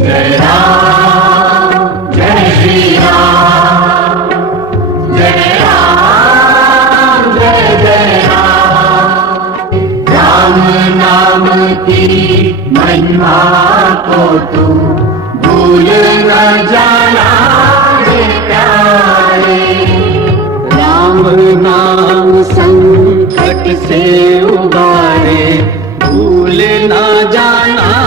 जय राम जय श्री राम, जय राम जय राम। राम नाम की महिमा को तू भूल न जाना रे प्यारे। राम नाम संकट से उबारे, भूल न जाना